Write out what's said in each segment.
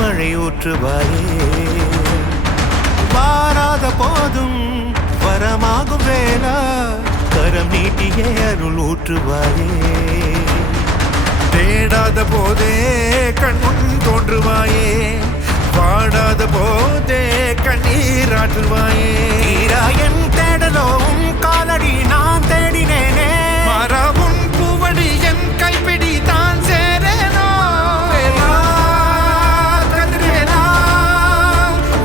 மழை ஊற்றுவாயே வாராத போதும் வரமாகும் வேளா கரம் நீட்டியே அருள் ஊற்றுவாயே தேடாத போதே கண்முன் தோன்றுவாயே வாடாத போதே கண்ணீராற்றுவாயே என் தேடலும் காலடி நான் தேடினேனே மாறாவும் பூவடி என் கைப்பிடி தான் சேரேனோ கதிர்வேலா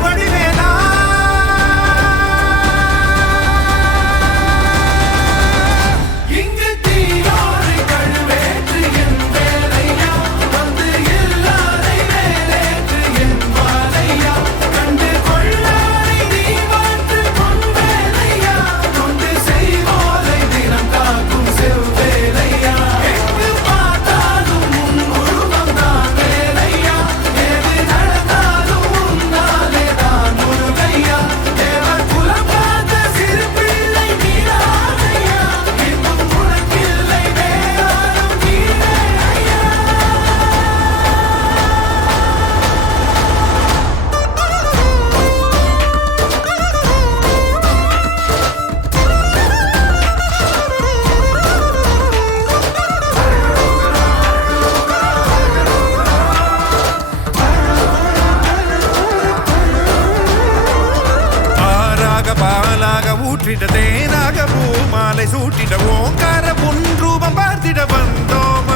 வடிவேலா இங்கு தீயோரை கழுவேற்று என் வேலையா வந்து இல்லாதை வேலேற்று என் வாழையா கண்டு கொள்ளாரை நீ மாற்று பொன் வேலையா கொண்டு செய்வோரை தினம் காக்கும் செவ்வேலையா எங்கு பார்த்தாலும் உன் உருவம் தான் வேலையா எது நடந்தாலும் உன்னாலே தான் முருகையா தேவர் குலம் பார்த்த சிறு பிள்ளை நீராதையா இன்னும் உனக்கில்லை வேறாரும் நீரையா ஆறாக பாலாக ஊற்றிட தேனாக பூமாலை சூட்டிட ஓங்கார உன் ரூபம் பார்த்திட வந்தோம்